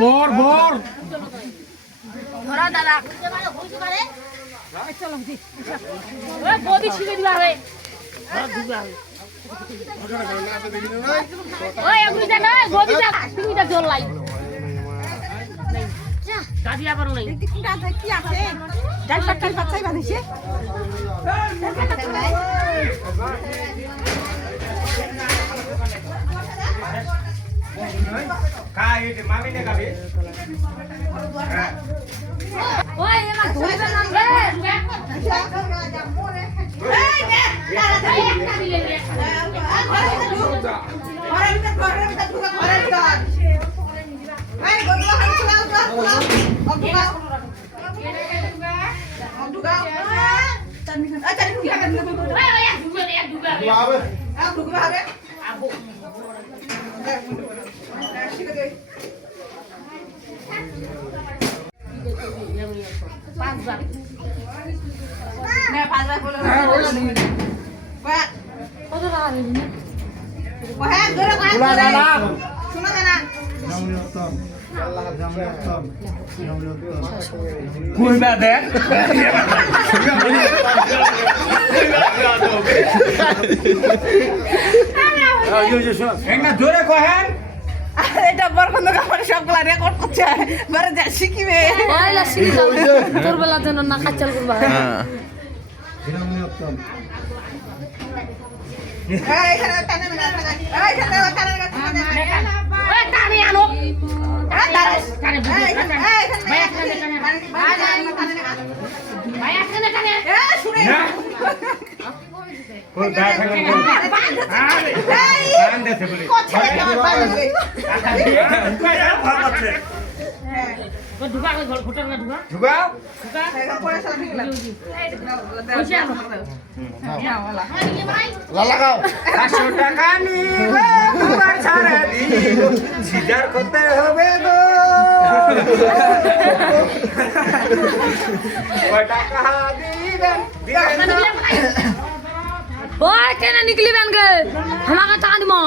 বর বর ধরা দাদা চলো ওই গদি ছিঁড়ে দিবা রে ওই এগুলিটা না গদিটা তুমিটা জল লাই গাদি আবার নাই কি আছে ডাল পাট্টার বাচ্চাই বাঁধিছে কাই এতে মামি নে গাবে ওই এমা ধরিবে না রে এই নে তাড়াতাড়ি একটা দিলে রে ঘরের ভিতর ঘরের ভিতর এই গদুয়া হাত চলাও অগদুয়া অগদুয়া আচ্ছা কি হবে ডুবে অগদুয়া হবে আবো পাঁচবার না পাঁচবার বলে কত টাকা দিবি না ওহে ধরে শোনা না কইবা দেখ একটা জোরে কহেন এটা বরকন্দ কাপড় সবগুলা রেকর্ড করছে বারে যা শিখিবে ওইলা শিখি তোর বেলা যেন না কাচাল করবা এইখানে টানে না এইখানে টানে না ওই টানি আনো টানে ভাইয়া কেন টানে শুনে কোন গায় থাকে আরে কান দেতে বলে ও ঢুকা কই ঘটনা না ঢুকা ঢুকাও লাগাও 500 টাকা নিবে তোমার ছাড়ে দিব সিজার করতে হবে গো কয় টাকা দিবেন ओए केना निकली बन गए हमारा टाका दिमो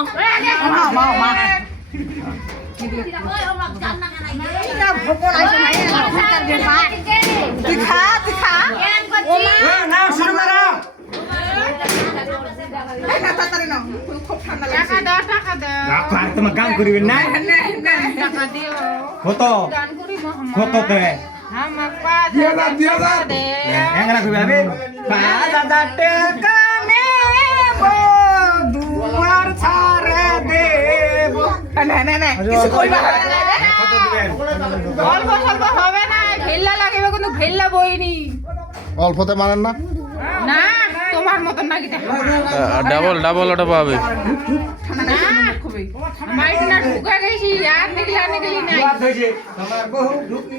না শুরু করো রাখো আর তোমার গান করিবেন না কত কততে এঙ্গরা কইবে আবে 5000 টাকা নেব দুয়ার ছাড়ে দেব কিছু কইবা কত দিবেন অল্প স্বল্প হবে না ভেল্লা লাগবে কিন্তু ভেল্লা বইনি অল্পতে মানেন না না তোমার মতন না কিটা ডাবল ডাবল ওটা পাবে না খুবই মাইট না ঢুকা গেছি আর নিকলি নাই বাদ হইছে তোমার বহু ঢুকি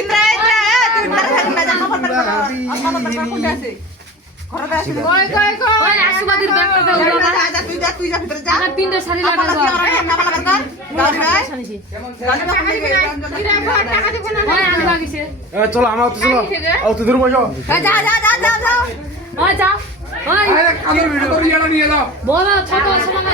ইন্দ্রা ইন্দ্রা তুই ঘরে থাক না জামা পড় আমার কোনটা আছে ঘরে আছে কই ओए आशीर्वादीर ব্যাগটা দাও তুই যা ভিতরে যা আমার তিনটা শাড়ি লাগা দাও ওই আমি ভাগিছে চলো আমার তো চলো আও তো দূর বসো ওই যাও ওই আরে কাদের ভিডিও করে নিয়ে যাও বড় ছোট সমান